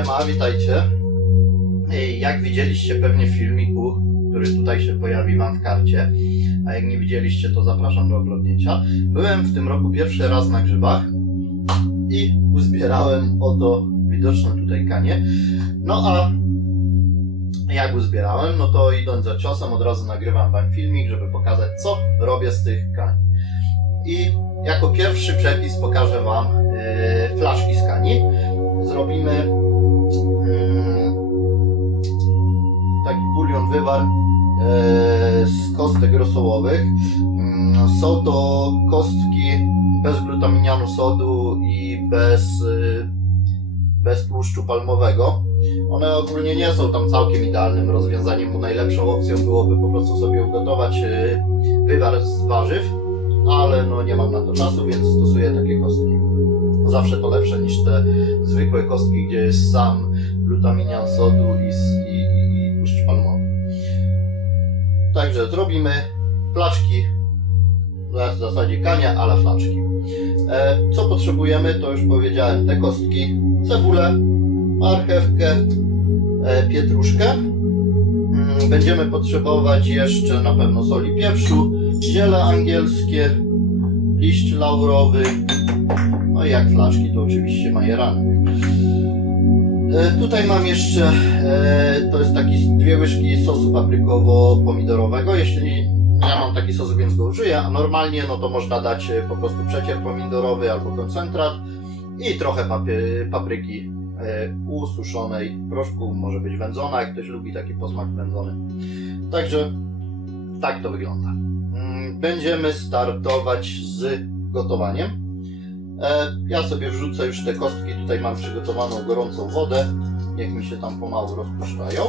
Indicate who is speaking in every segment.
Speaker 1: Siema, witajcie. Jak widzieliście pewnie w filmiku, który tutaj się pojawi Wam w karcie, a jak nie widzieliście, to zapraszam do oglądnięcia. Byłem w tym roku pierwszy raz na grzybach i uzbierałem oto widoczne tutaj kanie. No a jak uzbierałem, no to idąc za ciosem od razu nagrywam Wam filmik, żeby pokazać co robię z tych kani. I jako pierwszy przepis pokażę Wam yy, flaszki z kani. Zrobimy wywar e, z kostek rosołowych. Mm, Są to kostki bez glutaminianu sodu i bez, y, bez tłuszczu palmowego. One ogólnie nie są tam całkiem idealnym rozwiązaniem, bo najlepszą opcją byłoby po prostu sobie ugotować y, wywar z warzyw, ale no nie mam na to czasu, więc stosuję takie kostki. Zawsze to lepsze niż te zwykłe kostki, gdzie jest sam glutaminian sodu i, i, i tłuszcz palmowy. Także zrobimy flaczki, w zasadzie kania, ale flaczki. E, co potrzebujemy, to już powiedziałem, te kostki, cebulę, marchewkę, e, pietruszkę. Mm, Będziemy potrzebować jeszcze na pewno soli pieprzu, ziele angielskie, liść laurowy, no i jak flaszki, to oczywiście majeranek. E, Tutaj mam jeszcze, e, to jest taki dwie łyżki sosu paprykowo-pomidorowego. Jeśli ja mam taki sos, więc go użyję, a normalnie no to można dać e, po prostu przecier pomidorowy albo koncentrat i trochę papy, papryki ususzonej w proszku, może być wędzona, jak ktoś lubi taki posmak wędzony. Także tak to wygląda. Mm, Będziemy startować z gotowaniem. E, Ja sobie wrzucę już te kostki, tutaj mam przygotowaną gorącą wodę, niech mi się tam pomału rozpuszczają.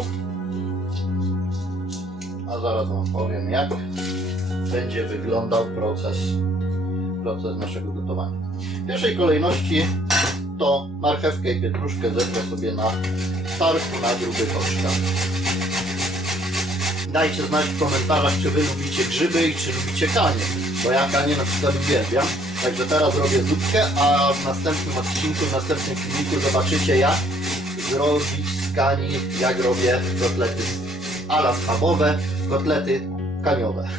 Speaker 1: A zaraz Wam powiem jak będzie wyglądał proces, proces naszego gotowania. W pierwszej kolejności to marchewkę i pietruszkę zetrę sobie na starku na gruby koszka. Dajcie znać w komentarzach, czy Wy lubicie grzyby i czy lubicie kanie, bo ja kanie na przykład uwielbiam. Także teraz robię zupkę, a w następnym odcinku, w następnym filmiku zobaczycie jak zrobić z kani, jak robię kotlety ala schabowe, kotlety kaniowe.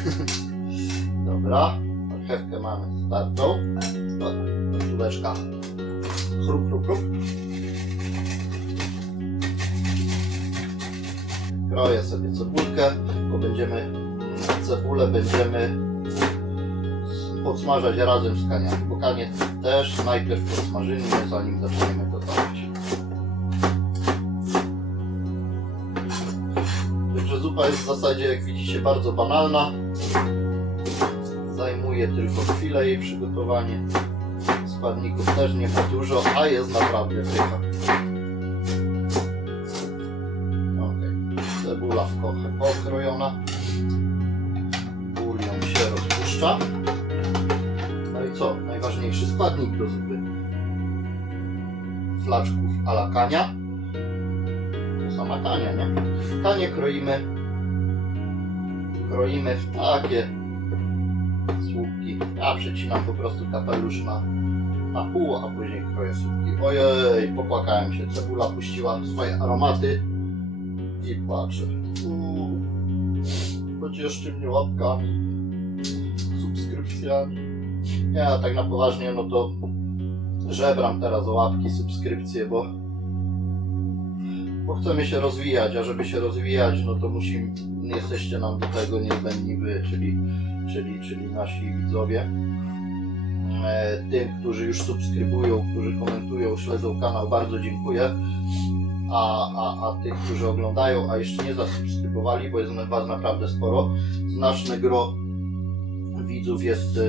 Speaker 1: Dobra, marchewkę mamy startą. Cudeczka. Chrup, chrup, chrup. Kroję sobie cebulkę, bo będziemy cebulę będziemy podsmażać razem z kaniami, bo kanie też najpierw podsmażymy, zanim zaczniemy gotować. Także zupa jest w zasadzie, jak widzicie, bardzo banalna. Zajmuje tylko chwilę jej przygotowanie. Składników też nie ma dużo, a jest naprawdę pycha. Okej, cebula w kochę pokrojona. Bulion się rozpuszcza. Najważniejszy składnik do zupy. Flaczków a la kania. To sama kania, nie? Kanie kroimy kroimy w takie słupki. Ja przecinam po prostu kapelusz na, na pół, a później kroję słupki. Ojej, popłakałem się. Cebula puściła swoje aromaty i płaczę. Uuu, Pocieszcie mnie łapkami, subskrypcjami. Ja tak na poważnie, no to żebram teraz o łapki, subskrypcje, bo bo chcemy się rozwijać, a żeby się rozwijać, no to musi, jesteście nam do tego niezbędni wy, czyli, czyli, czyli nasi widzowie. E, Tym, którzy już subskrybują, którzy komentują, śledzą kanał, bardzo dziękuję. A, a, a tych, którzy oglądają, a jeszcze nie zasubskrybowali, bo jest Was naprawdę sporo, znaczne gro widzów jest, e,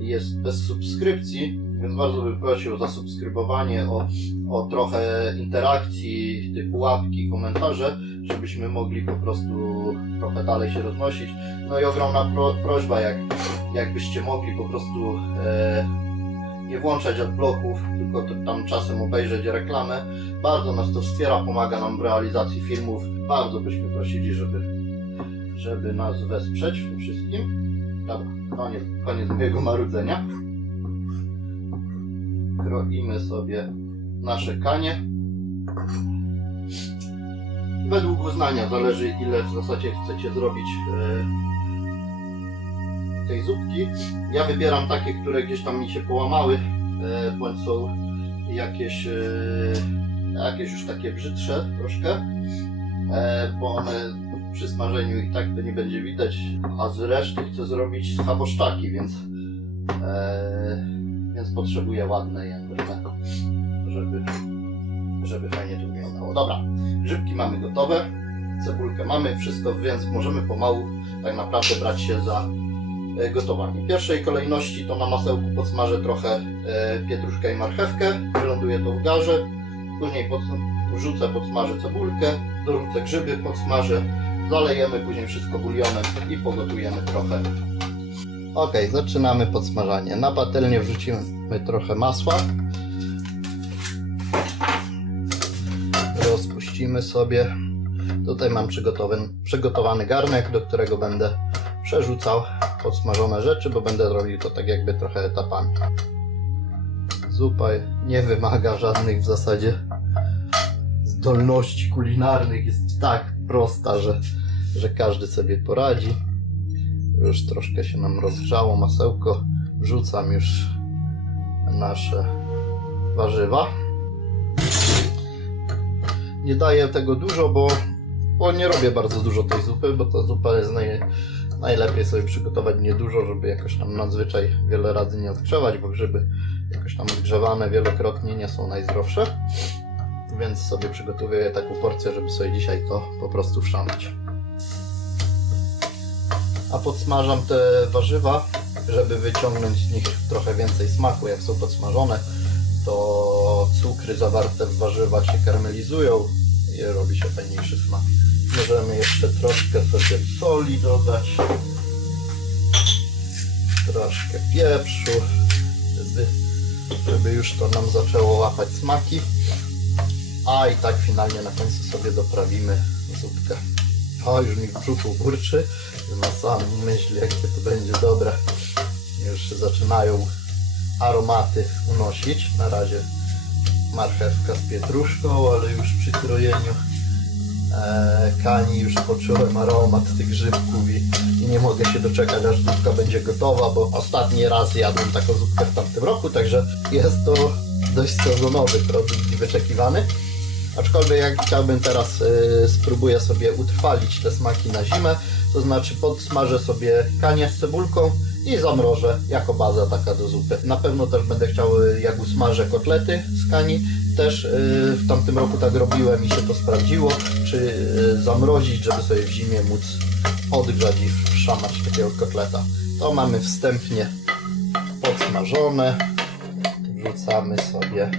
Speaker 1: jest bez subskrypcji, więc bardzo bym prosił o zasubskrybowanie, o, o trochę interakcji, typu łapki, komentarze, żebyśmy mogli po prostu trochę dalej się roznosić. No i ogromna pro, prośba, jak, jakbyście mogli po prostu e, nie włączać adblocków, tylko tam czasem obejrzeć reklamę. Bardzo nas to wspiera, pomaga nam w realizacji filmów. Bardzo byśmy prosili, żeby, żeby nas wesprzeć w tym wszystkim. Dobra, koniec, koniec mojego marudzenia kroimy sobie nasze kanie. Według uznania zależy ile w zasadzie chcecie zrobić e, tej zupki. Ja wybieram takie, które gdzieś tam mi się połamały, e, bądź są jakieś, e, jakieś już takie brzydsze troszkę, bo one przy smażeniu i tak to nie będzie widać, a z reszty chcę zrobić schaboszczaki, więc, e, więc potrzebuję ładne jędrne, żeby, żeby fajnie to wyglądało. Dobra, grzybki mamy gotowe, cebulkę mamy, wszystko, więc możemy pomału tak naprawdę brać się za e, gotowanie. W pierwszej kolejności to na masełku podsmażę trochę e, pietruszkę i marchewkę, wyląduję to w garze, później pod, wrzucę, podsmażę cebulkę, dorzucę grzyby, podsmażę, zalejemy później wszystko bulionem i pogotujemy trochę. Ok, zaczynamy podsmażanie. Na patelnię wrzucimy trochę masła. Rozpuścimy sobie. Tutaj mam przygotowany, garnek, do którego będę przerzucał podsmażone rzeczy, bo będę robił to tak jakby trochę etapami. Zupa nie wymaga żadnych w zasadzie zdolności kulinarnych. Jest tak prosta, że, że każdy sobie poradzi. Już troszkę się nam rozgrzało masełko. Wrzucam już nasze warzywa. Nie daję tego dużo, bo, bo nie robię bardzo dużo tej zupy, bo ta zupa jest naj, najlepiej sobie przygotować niedużo, żeby jakoś tam nadzwyczaj wiele razy nie odgrzewać, bo grzyby jakoś tam odgrzewane wielokrotnie nie są najzdrowsze. Więc sobie przygotowuję taką porcję, żeby sobie dzisiaj to po prostu wszcząć. A podsmażam te warzywa, żeby wyciągnąć z nich trochę więcej smaku. Jak są podsmażone, to cukry zawarte w warzywach się karmelizują i robi się fajniejszy smak. Możemy jeszcze troszkę sobie soli dodać, troszkę pieprzu, żeby, żeby już to nam zaczęło łapać smaki. A i tak finalnie na końcu sobie doprawimy zupkę. O, już mi w brzuchu burczy, na sam myśli jakie to będzie dobre. Już zaczynają aromaty unosić. Na razie marchewka z pietruszką, ale już przy krojeniu e, kani już poczułem aromat tych grzybków i, i nie mogę się doczekać aż zupka będzie gotowa, bo ostatni raz jadłem taką zupkę w tamtym roku, także jest to dość sezonowy produkt i wyczekiwany. Aczkolwiek jak chciałbym teraz y, spróbuję sobie utrwalić te smaki na zimę, to znaczy podsmażę sobie kanie z cebulką i zamrożę jako baza taka do zupy. Na pewno też będę chciał, y, jak usmażę kotlety z kani, też y, w tamtym roku tak robiłem i się to sprawdziło, czy y, zamrozić, żeby sobie w zimie móc odgrzać i wszamać takiego kotleta. To mamy wstępnie podsmażone. Wrzucamy sobie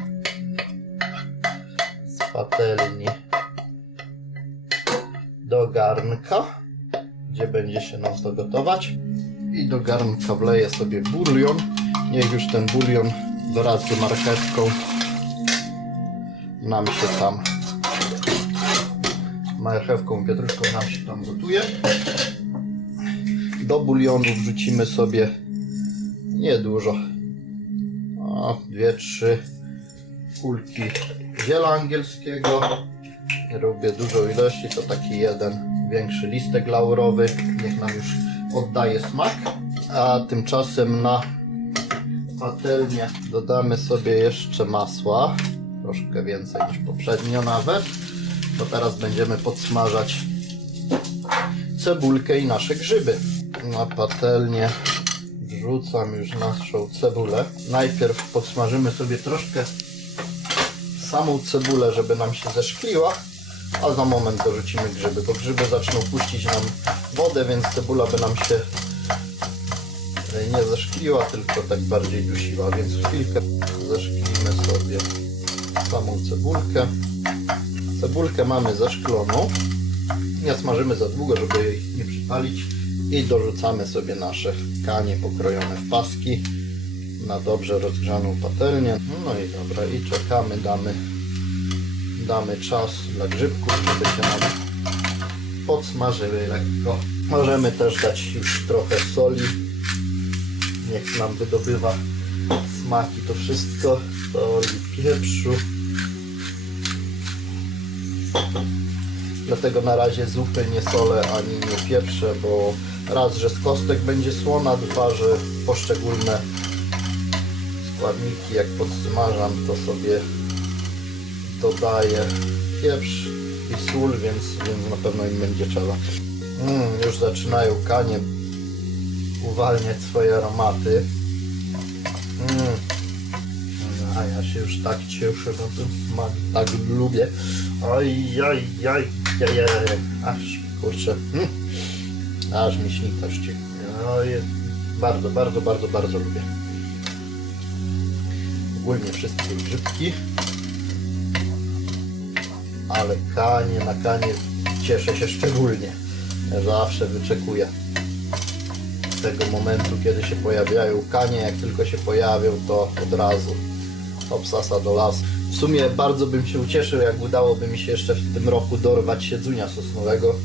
Speaker 1: patelni do garnka, gdzie będzie się nam to gotować. I do garnka wleję sobie bulion. Niech już ten bulion wraz z marchewką nam się tam marchewką, pietruszką nam się tam gotuje. Do bulionu wrzucimy sobie niedużo. O, dwie, trzy kulki ziela angielskiego. Robię dużo ilości, to taki jeden większy listek laurowy. Niech nam już oddaje smak. A tymczasem na patelnię dodamy sobie jeszcze masła. Troszkę więcej niż poprzednio nawet. Bo teraz będziemy podsmażać cebulkę i nasze grzyby. Na patelnię wrzucam już naszą cebulę. Najpierw podsmażymy sobie troszkę samą cebulę, żeby nam się zeszkliła, a za moment dorzucimy grzyby, bo grzyby zaczną puścić nam wodę, więc cebula by nam się e, nie zeszkliła, tylko tak bardziej dusiła, więc chwilkę zeszklimy sobie samą cebulkę. Cebulkę mamy zeszkloną. Nie smażymy za długo, żeby jej nie przypalić i dorzucamy sobie nasze kanie pokrojone w paski na dobrze rozgrzaną patelnię. No i dobra, i czekamy, damy, damy czas dla grzybków, żeby się nam podsmażyły lekko. Możemy też dać już trochę soli. Niech nam wydobywa smaki to wszystko. Soli, pieprzu. Dlatego na razie zupy nie solę ani nie pieprzę, bo raz, że z kostek będzie słona, dwa, że poszczególne składniki jak podsmażam, to sobie dodaję pieprz i sól, więc, więc na pewno im będzie trzeba. Mm, już zaczynają kanie uwalniać swoje aromaty. Mm. A ja się już tak cieszę na ten tak lubię. Oj, oj, oj, oj, aż kurczę, mm. aż mi śnika ścieknie. Oj, bardzo, bardzo, bardzo, bardzo lubię. Ogólnie wszystkie grzybki. Ale kanie na kanie cieszę się szczególnie. Zawsze wyczekuję tego momentu, kiedy się pojawiają kanie. Jak tylko się pojawią, to od razu obsasa do lasu. W sumie bardzo bym się ucieszył, jak udałoby mi się jeszcze w tym roku dorwać siedzunia sosnowego.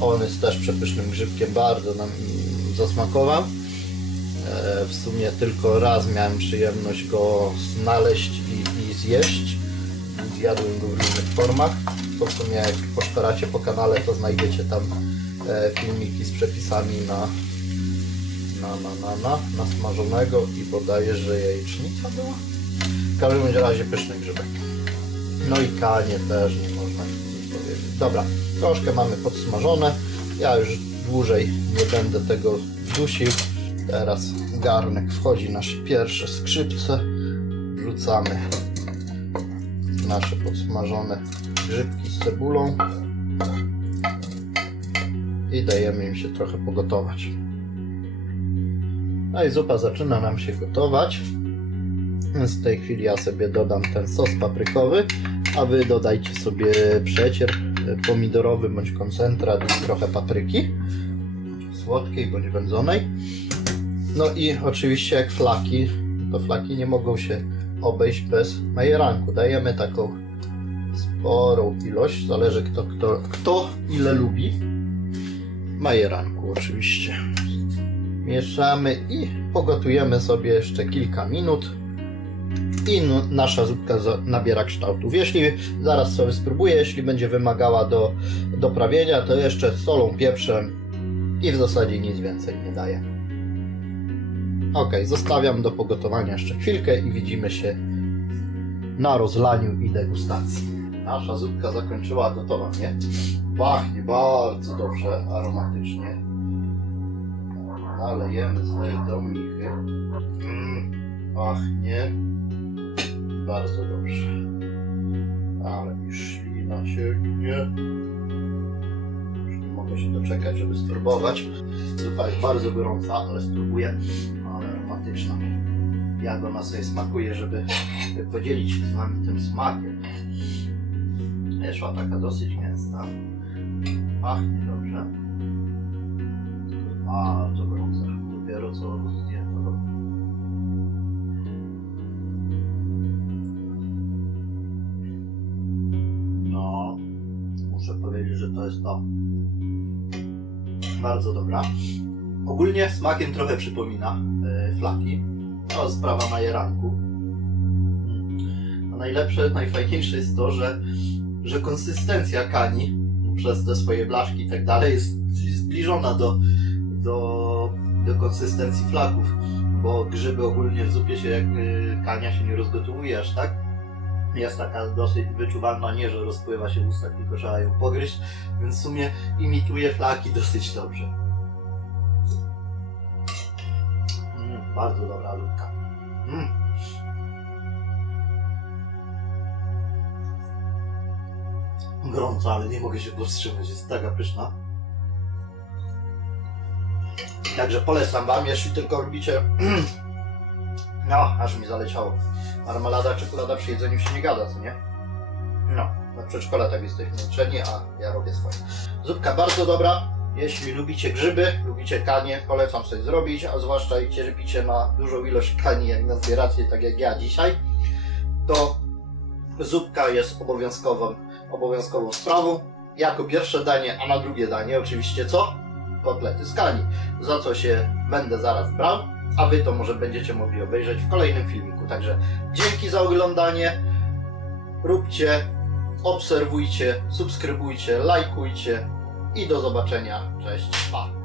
Speaker 1: On jest też przepysznym grzybkiem, bardzo nam zasmakował. E, W sumie tylko raz miałem przyjemność go znaleźć i, i zjeść. Zjadłem go w różnych formach. To w sumie jak poszperacie po kanale, to znajdziecie tam e, filmiki z przepisami na, na, na, na, na, na smażonego i podaję, że jajecznica była. W każdym razie pyszny grzybek. No i kanie też nie można nic powiedzieć. Dobra, troszkę mamy podsmażone. Ja już dłużej nie będę tego dusił. Teraz garnek wchodzi nasze pierwsze skrzypce. Wrzucamy nasze podsmażone grzybki z cebulą i dajemy im się trochę pogotować. No i zupa zaczyna nam się gotować. Więc w tej chwili ja sobie dodam ten sos paprykowy, a wy dodajcie sobie przecier pomidorowy bądź koncentrat i trochę papryki słodkiej bądź wędzonej. No i oczywiście jak flaki, to flaki nie mogą się obejść bez majeranku. Dajemy taką sporą ilość, zależy kto, kto, kto ile lubi. Majeranku oczywiście. Mieszamy i pogotujemy sobie jeszcze kilka minut i nasza zupka nabiera kształtów. Jeśli zaraz sobie spróbuję, jeśli będzie wymagała do doprawienia, to jeszcze solą, pieprzem i w zasadzie nic więcej nie daję. Ok, zostawiam do pogotowania jeszcze chwilkę i widzimy się na rozlaniu i degustacji. Nasza zupka zakończyła gotowanie. Pachnie bardzo dobrze, aromatycznie. Nalejemy sobie do michy. Mm, pachnie bardzo dobrze. Ale mi ślina cieknie. Mogę się doczekać, żeby spróbować. Zupa jest bardzo gorąca, ale spróbuję. Ale aromatyczna. Jak ona sobie smakuje, żeby podzielić się z wami tym smakiem. Wyszła taka dosyć gęsta. Pachnie dobrze. Bardzo gorąca. Dopiero co zdjęto. No, muszę powiedzieć, że to jest to. Bardzo dobra. Ogólnie smakiem trochę przypomina e, flaki. To sprawa majeranku. A najlepsze, najfajniejsze jest to, że, że konsystencja kani przez te swoje blaszki i tak dalej jest zbliżona do, do, do konsystencji flaków, bo grzyby ogólnie w zupie się jak y, kania się nie rozgotowuje aż tak. Jest taka dosyć wyczuwalna, nie że rozpływa się w ustach, tylko trzeba ją pogryźć, więc w sumie imituje flaki dosyć dobrze. Mm, bardzo dobra lubka. Mm. Gorąco, ale nie mogę się powstrzymać, jest taka pyszna. Także polecam Wam, jeśli tylko lubicie. No, aż mi zaleciało. Marmelada, czekolada przy jedzeniu się nie gada, co nie? No, na przedszkole tak jesteśmy uczeni, a ja robię swoje. Zupka bardzo dobra. Jeśli lubicie grzyby, lubicie kanie, polecam sobie zrobić, a zwłaszcza jak cierpicie na dużą ilość kani, jak nazbieracie, tak jak ja dzisiaj, to zupka jest obowiązkową, obowiązkową sprawą. Jako pierwsze danie, a na drugie danie oczywiście co? Kotlety z kani, za co się będę zaraz brał, a Wy to może będziecie mogli obejrzeć w kolejnym filmiku. Także dzięki za oglądanie, róbcie obserwujcie, subskrybujcie, lajkujcie i do zobaczenia. Cześć, pa!